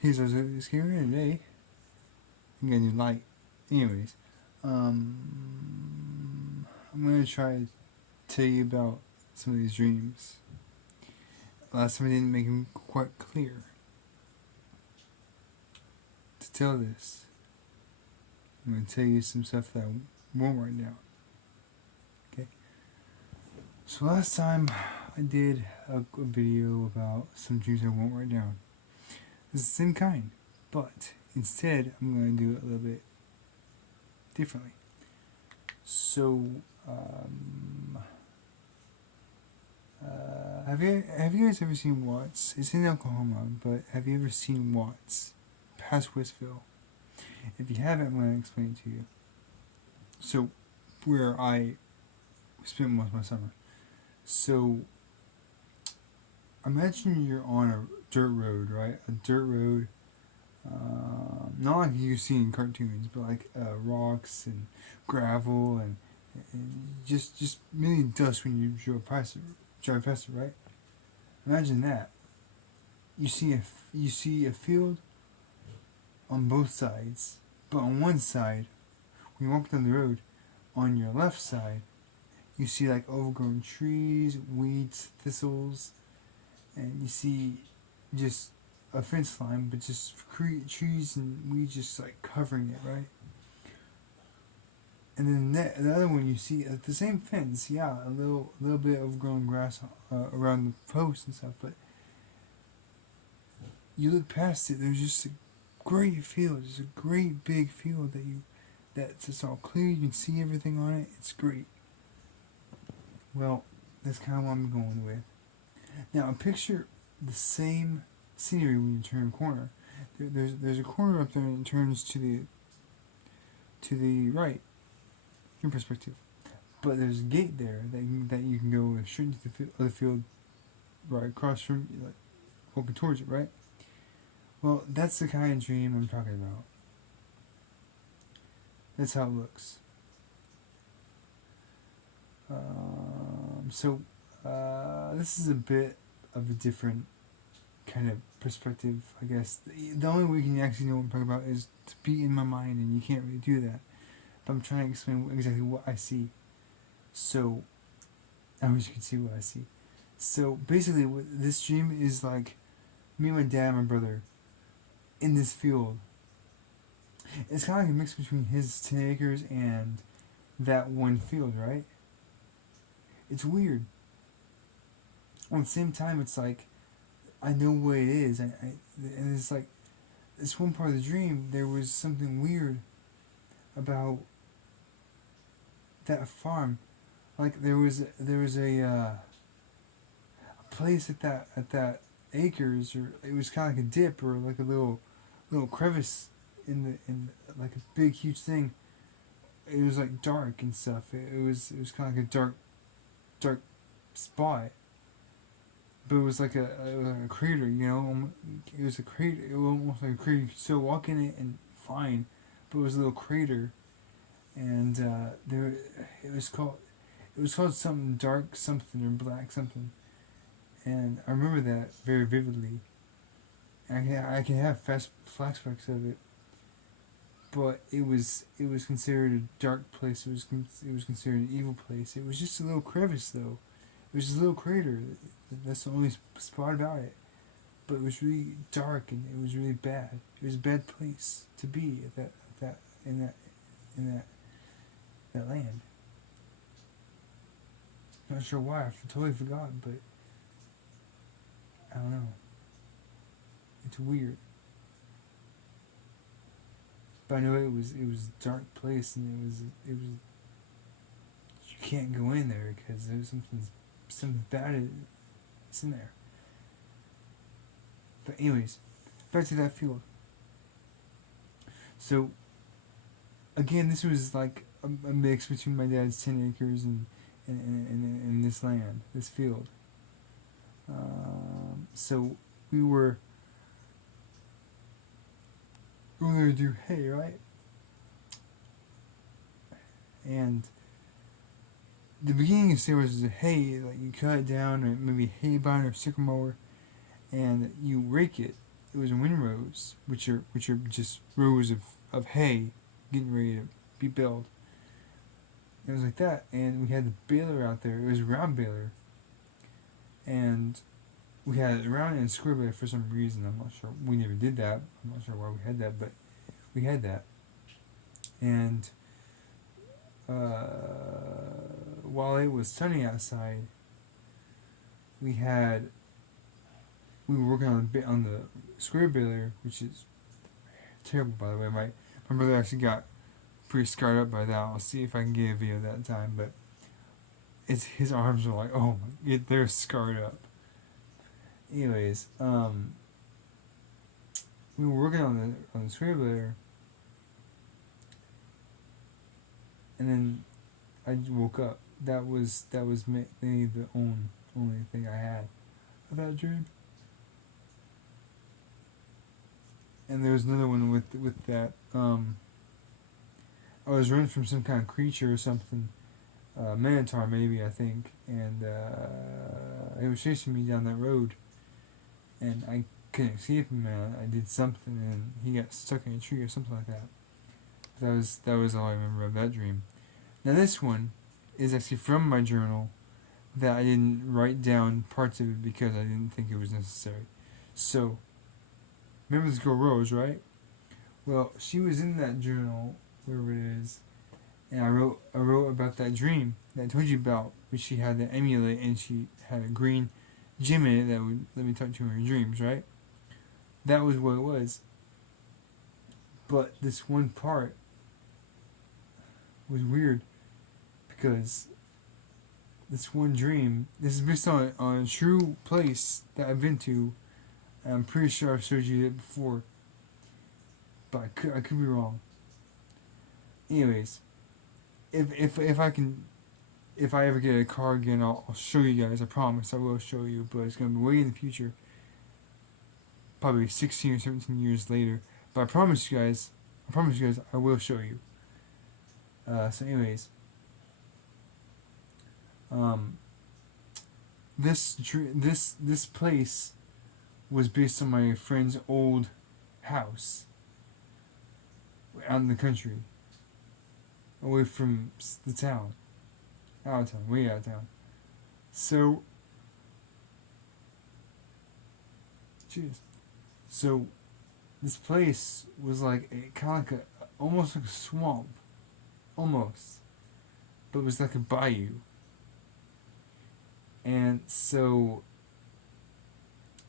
He says it's here today. You got a new light. Anyways, I'm gonna try to tell you about some of these dreams. Last time I didn't make them quite clear. To tell this, I'm gonna tell you some stuff that I won't write down. Okay. So last time I did a video about some dreams I won't write down. It's the same kind, but instead I'm gonna do it a little bit differently. So, have you guys ever seen Watts? It's in Oklahoma, but have you ever seen Watts, past Westville? If you haven't, I'm going to explain it to you. So, where I spent most of my summer. So, imagine you're on a dirt road, right? A dirt road, not like you see in cartoons, but like rocks and gravel and just really dust when you drive past it, right? Imagine that. You see a field on both sides, but on one side, when you walk down the road, on your left side, you see like overgrown trees, weeds, thistles, and you see just a fence line, but just trees and weeds just like covering it, right? And then the other one you see the same fence, yeah, a little bit of grown grass around the post and stuff, but you look past it, there's just a great field, just a great big field that's just all clear. You can see everything on it. It's great. Well, that's kind of what I'm going with. Now, picture the same scenery when you turn a corner. There's a corner up there and it turns to the right, your perspective. But there's a gate there that you can go straight into the field, right across from, like, walking towards it, right? Well, that's the kind of dream I'm talking about. That's how it looks. This is a bit of a different kind of perspective, I guess. The only way you can actually know what I'm talking about is to be in my mind, and you can't really do that. But I'm trying to explain exactly what I see. So, I wish you could see what I see. So, basically, what this dream is like me, my dad, and my brother in this field. It's kind of like a mix between his 10 acres and that one field, right? It's weird. At the same time, it's like I know what it is, and it's like this one part of the dream. There was something weird about that farm. Like there was a place at that acres, or it was kind of like a dip or like a little crevice in like a big huge thing. It was like dark and stuff. It was kind of like a dark spot, but it was like a crater. It was a crater. It was almost like a crater. You could still walk in it and fine, but it was a little crater, and there it was called something dark something or black something, and I remember that very vividly. I can have fast flashbacks of it, but it was considered a dark place. It was considered an evil place. It was just a little crevice though. It was just a little crater. That's the only spot about it. But it was really dark and it was really bad. It was a bad place to be in that land. Not sure why. I totally forgot, but I don't know. It's weird. But I know it was a dark place and it was you can't go in there because there's something bad is in there. But anyways, back to that field. So again, this was like a mix between my dad's 10 acres and this land, this field. So we were going to do hay, right? And the beginning of there was a hay, like you cut it down, or maybe a hay bind or sycamore, and you rake it, it was windrows, which are just rows of hay getting ready to be baled. It was like that, and we had the baler out there. It was a round baler, and we had it round and square baler for some reason. I'm not sure. We never did that. I'm not sure why we had that, but we had that. And while it was sunny outside, we were working on the square baler, which is terrible, by the way. My brother actually got pretty scarred up by that. I'll see if I can get a video that time, but his arms are like, oh my, they're scarred up. Anyways, we were working on the square baler, and then I woke up. That was maybe the only thing I had of that dream. And there was another one with that. I was running from some kind of creature or something, minotaur maybe, I think, and it was chasing me down that road, and I couldn't escape him. Man, I did something, and he got stuck in a tree or something like that. That was all I remember of that dream. Now this one is actually from my journal that I didn't write down parts of it because I didn't think it was necessary. So, remember this girl Rose, right? Well, she was in that journal, wherever it is, and I wrote about that dream that I told you about, which she had to emulate, and she had a green gem in it that would let me talk to her in dreams, right? That was what it was. But this one part was weird because this one dream, this is based on a true place that I've been to. And I'm pretty sure I've showed you it before, but I could be wrong. Anyways, if I ever get a car again, I'll show you guys. I promise I will show you, but it's gonna be way in the future, probably 16 or 17 years later. But I promise you guys, I will show you. So anyways, this place was based on my friend's old house out in the country, away from the town, out of town, way out of town. So, cheers. So, this place was like kind of like almost like a swamp, almost, but it was like a bayou. And so,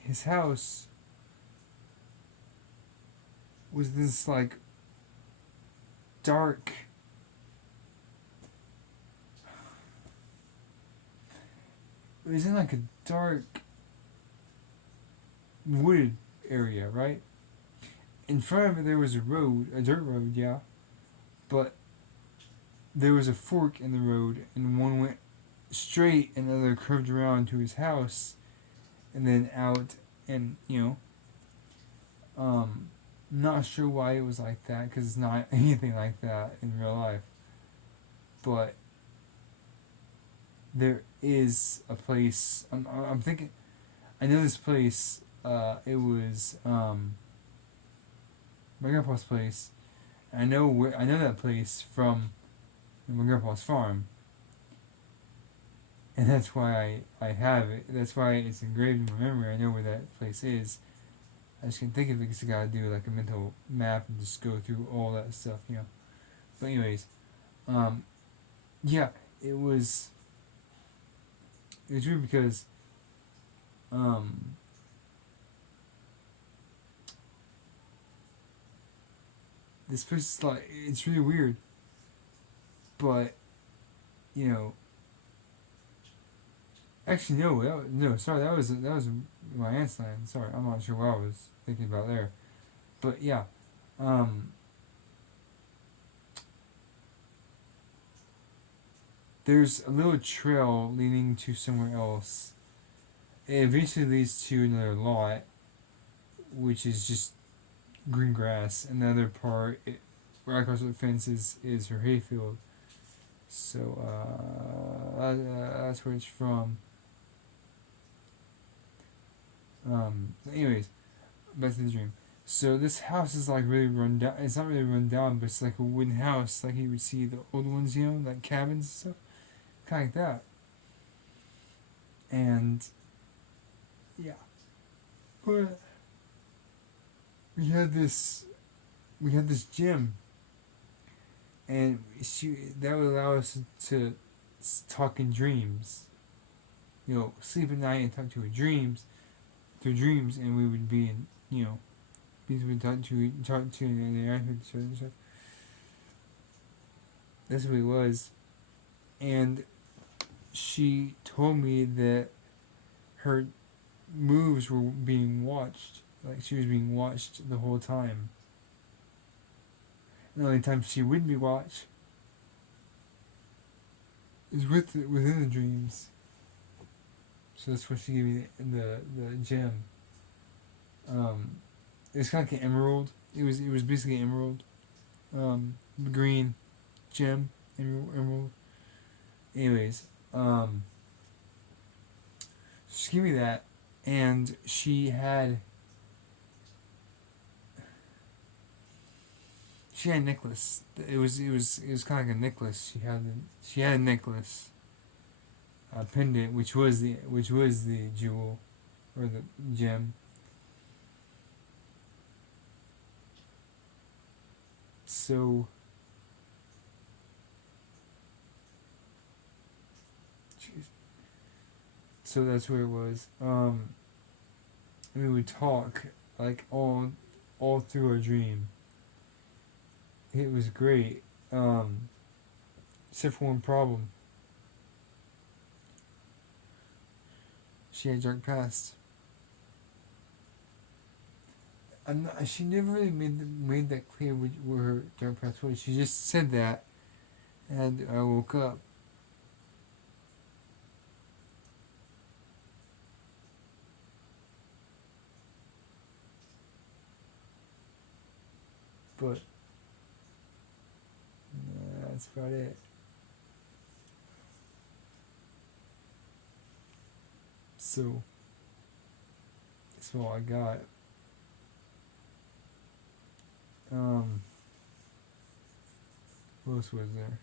his house was this like dark, it was in like a dark wooded area, right? In front of it there was a road, a dirt road, yeah, but there was a fork in the road, and one went straight and the other curved around to his house, and then out, and not sure why it was like that, because it's not anything like that in real life, but there is a place, I'm thinking, I know this place, it was, my grandpa's place. I know that place from my grandpa's farm, and that's why I have it. That's why it's engraved in my memory. I know where that place is. I just can't think of it because I gotta do like a mental map and just go through all that stuff, But anyways, yeah, it was weird because, this place is like, it's really weird, but, actually no, sorry, that was my aunt's land. Sorry, I'm not sure what I was thinking about there, but yeah, there's a little trail leading to somewhere else. It eventually leads to another lot, which is just green grass, and the other part, right across the fence, is her hayfield. So that's where it's from. Anyways, back to the dream. So this house is like really run down. It's not really run down, but it's like a wooden house, like you would see the old ones, like cabins and stuff, kind of like that. And yeah, but we had this gym, and that would allow us to talk in dreams. Sleep at night and talk to our dreams, through dreams, and we would be in, because we talk to and interact with each other and stuff. That's what it was, and she told me that her moves were being watched, like she was being watched the whole time. And the only time she wouldn't be watched is within the dreams. So that's what she gave me the gem. It was kind of like an emerald. It was basically an emerald, green gem, emerald. Anyways, she gave me that, and she had a necklace. It was kind of like a necklace. She had a necklace, a pendant, which was the jewel, or the gem. So that's where it was. We would talk like all through our dream. It was great, except for one problem. She had dark past. She never really made that clear where her dark past was. She just said that, and I woke up. But that's about it. So that's all I got. What else was there?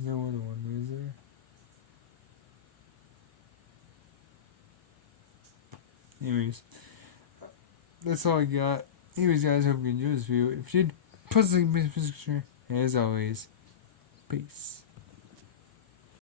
No other one, is there? Anyways, that's all I got. Anyways, guys, hope you enjoyed this video. If you did, please like, as always, peace.